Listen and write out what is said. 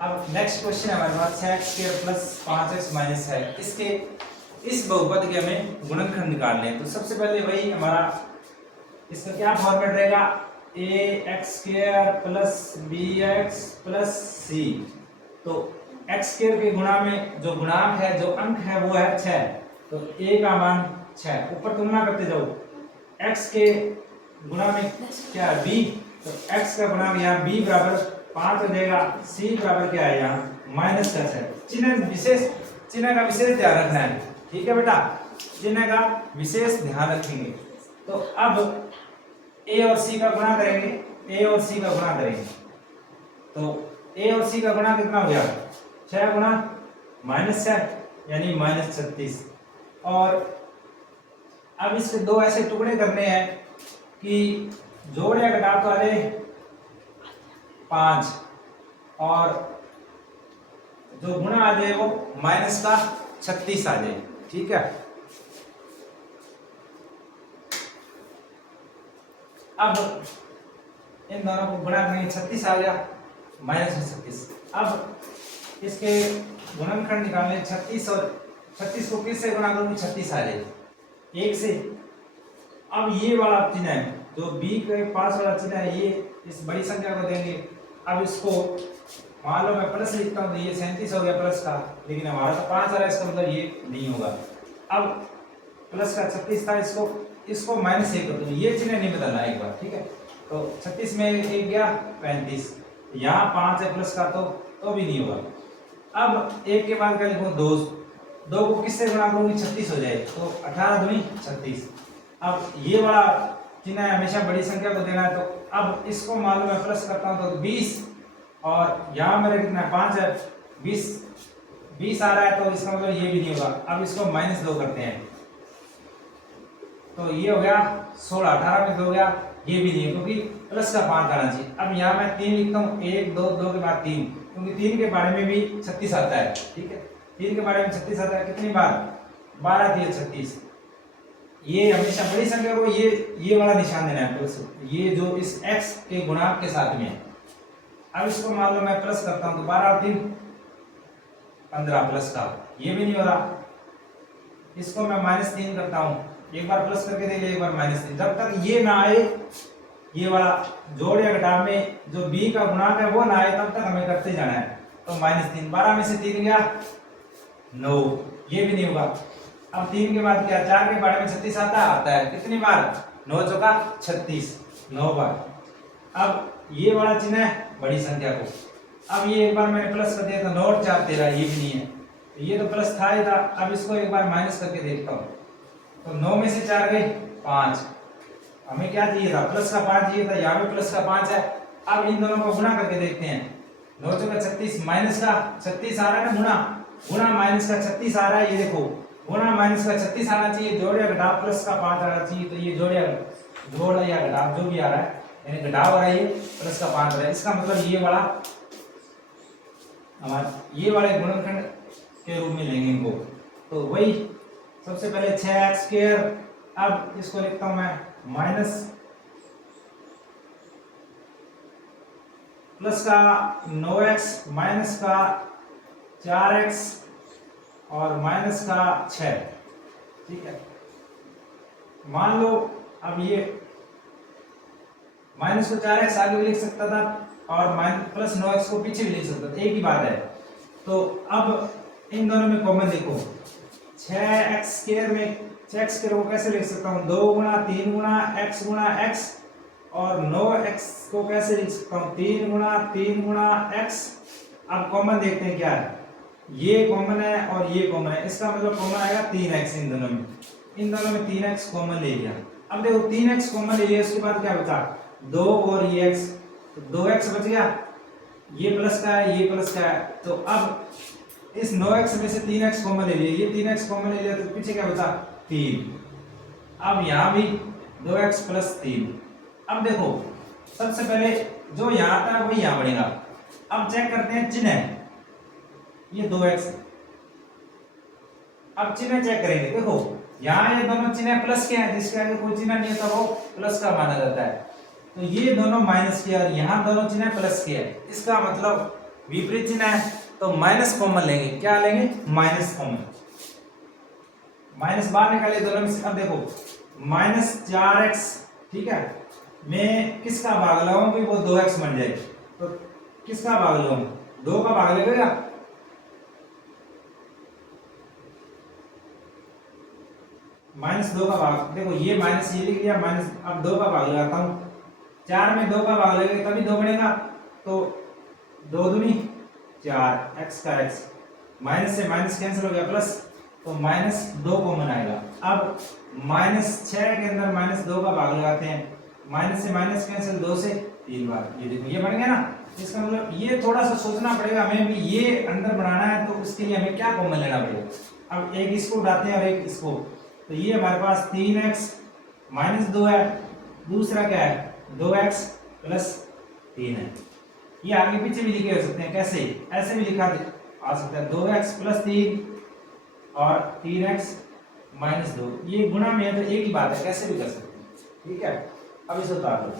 अब next question है हमारे पास 6x² प्लस 5x माइनस है। इसके इस बहुपद के हमें गुणनखंड निकालने हैं। तो सबसे पहले वही हमारा इसका क्या फॉर्मेट रहेगा, ax² plus bx plus c। तो x² के गुणा में जो गुणांक है, जो अंक है वो है 6, तो a का मान 6। ऊपर तुलना करते जाओ, x के गुणा में क्या है b, तो x का गुणा यहाँ b बराबर 5 हो जाएगा, c बराबर क्या है यहाँ -10 है। चिन्ह का विशेष ध्यान रखना है, ठीक है बेटा, चिन्ह का विशेष ध्यान रखेंगे। तो अब a और c का गुणा करेंगे, a और c का गुणा करेंगे, तो a और c का गुणा कितना हो गया, 6 गुणा -6 यानी -36। और अब इसके दो ऐसे टुकड़े करने हैं कि जोड़ या घटाव तो आ जाए 5 और जो गुणा आ जाए वो -36 आ जाए, ठीक है। अब इन दोनों को गुणा करेंगे, 36 आ गया -36। अब इसके गुणनखंड निकालने, 36 और 36 को किससे गुणा करूंगी, 36 आ जाए 1 से। अब ये वाला चिन्ह है जो b के पास वाला चिन्ह है, ये इस बड़ी संख्या को देंगे। अब इसको मान लो मैं प्लस लिखता हूँ तो ये 37 हो गया प्लस का, लेकिन हमारा तो 5 आ रहा है, इसका मतलब ये नहीं होगा। अब प्लस का 36 था, इसको -1 कर दो, ये चिन्ह नहीं बदलना एक बार, ठीक है। तो 36 में 1 गया 35, यहाँ 5 है प्लस का, तो भी नहीं होगा। अब 1 के बाद क्या लिखूँ, 2 को किससे गुणा करूंगी, 36 हो जाए, तो 18 दूनी 36। अब ये वाला चिन्ह है हमेशा बड़ी संख्या को देना है, तो अब इसको मान लो मैं प्लस करता हूं तो 20, और यहाँ मेरा कितना है 5 है, 20 आ रहा है, तो इसका मतलब ये भी नहीं होगा। अब इसको -2 करते हैं, तो ये हो गया 16, 18 में 2 गया, ये भी नहीं है क्योंकि प्लस का 5 आना चाहिए। अब यहाँ मैं 3 लिखता हूँ, 1 2 2 के बाद 3, क्योंकि 3 के बारे में भी 36 आता है, ठीक है। 3 के बारे में 36 आता है, कितनी बार, 12 3 36। ये हमेशा बड़ी संख्या को ये वाला निशान देना है प्लस, ये जो इस x के गुणांक के साथ में है। अब इसको मान लो मैं प्लस करता हूं तो 12 और 3 15 प्लस का, ये भी नहीं हो रहा। इसको मैं -3 करता हूं, एक बार प्लस करके देख लिया, एक बार -3। जब तक ये ना आए, ये वाला जोड़ या घटाव में जो b का गुणांक है वो ना आए, तब तक हमें करते जाना है। तो -3, 12 में से 3 गया 9, ये भी नहीं होगा। अब 3 के बाद क्या, 4 के बारे में 36 आता है, कितनी बार, 9 चौका 36, 9 बार। अब ये वाला चिन्ह है बड़ी संख्या को, अब ये एक बार मैंने प्लस कर दिया तो 9 और 4 13, ये भी नहीं है, तो ये तो प्लस था ही था। अब इसको एक बार माइनस करके देखता हूँ, तो 9 में से 4 गए 5, हमें क्या चाहिए था, प्लस का 5 चाहिए था, यहाँ भी प्लस का 5 है। अब इन दोनों को गुणा करके देखते हैं, 9 चौका 36, माइनस का 36 आ रहा है ना, गुणा माइनस का 36 आ रहा है, ये देखो गुणा माइनस का 36 आना चाहिए, जोड़ या घटाव प्लस का 5 आना चाहिए, तो ये जोड़ या घटाव जो भी आ रहा है, यानी घटाव आ रहा है, ये प्लस का 5 आ रहा है, इसका मतलब ये वाला हमारा ये वाले गुणनखंड के रूप में लेंगे इनको। तो वही सबसे पहले 6x², अब इसको लिखता हूं मैं माइनस प्लस का 9x माइनस का 4x और माइनस का 6, ठीक है। मान लो अब ये माइनस को 4x आगे भी लिख सकता था और प्लस 9x को पीछे भी लिख सकता था, एक ही बात है। तो अब इन दोनों में कॉमन देखो, 6x² में 6x² को कैसे लिख सकता हूँ, 2 गुणा 3 गुणा x गुणा x, और 9x को कैसे लिख सकता हूँ, 3 गुणा x। अब कॉमन देखते हैं क्या है, ये कॉमन है और ये कॉमन है, इसका मतलब कॉमन आएगा 3x इन दोनों में 3x कॉमन ले लिया। अब देखो 3x कॉमन ले लिया, उसके बाद क्या बचा, 2 और ये x, तो 2x बच गया, ये प्लस का है ये प्लस का है। तो अब इस 9x में से 3x कॉमन ले लिया, ये 3x कॉमन ले लिया, तो पीछे क्या बचा 3। अब यहाँ भी 2x प्लस 3। अब देखो सबसे पहले जो यहाँ था वही यहाँ बढ़ेगा। अब चेक करते हैं चिन्ह, ये 2x, अब चिन्ह चेक करेंगे। देखो यहाँ ये दोनों चिन्ह प्लस के हैं, जिसके आगे कोई चिन्ह नहीं होता वो प्लस का माना जाता है। तो ये दोनों माइनस के और यहाँ दोनों चिन्ह प्लस के हैं, इसका मतलब विपरीत चिन्ह है तो माइनस कॉमन लेंगे। क्या लेंगे? Minus common. माइनस बाहर निकालिए दोनों में से। अब देखो -4x, ठीक है, मैं किसका भाग लगाऊं वो 2x बन जाए, तो किसका भाग लगाऊं? 2 का भाग लगेगा। -2 का भाग, देखो ये माइनस ये लिख लिया माइनस, अब 2 का भाग लगाता हूं। 4 में 2 का भाग लगेगा तभी 2 बनेगा, तो 2 दूनी 4, x का x, माइनस से माइनस कैंसिल हो गया प्लस, तो -2 कॉमन आएगा। अब -6 के अंदर -2 का भाग लगाते हैं, माइनस से माइनस कैंसिल, 2 से 3 बार, ये देखो ये बन गया ना। इसका मतलब ये थोड़ा सा सोचना पड़ेगा हमें भी, ये अंदर बनाना है तो उसके लिए हमें क्या कॉमन लेना पड़ेगा। अब एक इसको उठाते हैं और एक इसको, तो ये हमारे पास 3x -2 है, दूसरा क्या है 2x प्लस 3 है। ये आगे पीछे भी लिखे हो सकते हैं, कैसे? ऐसे भी लिखा आ सकता है 2x प्लस 3 और 3x -2, ये गुणा में है तो एक ही बात है, कैसे भी कर सकते हैं, ठीक है। अब इसे उतार दो।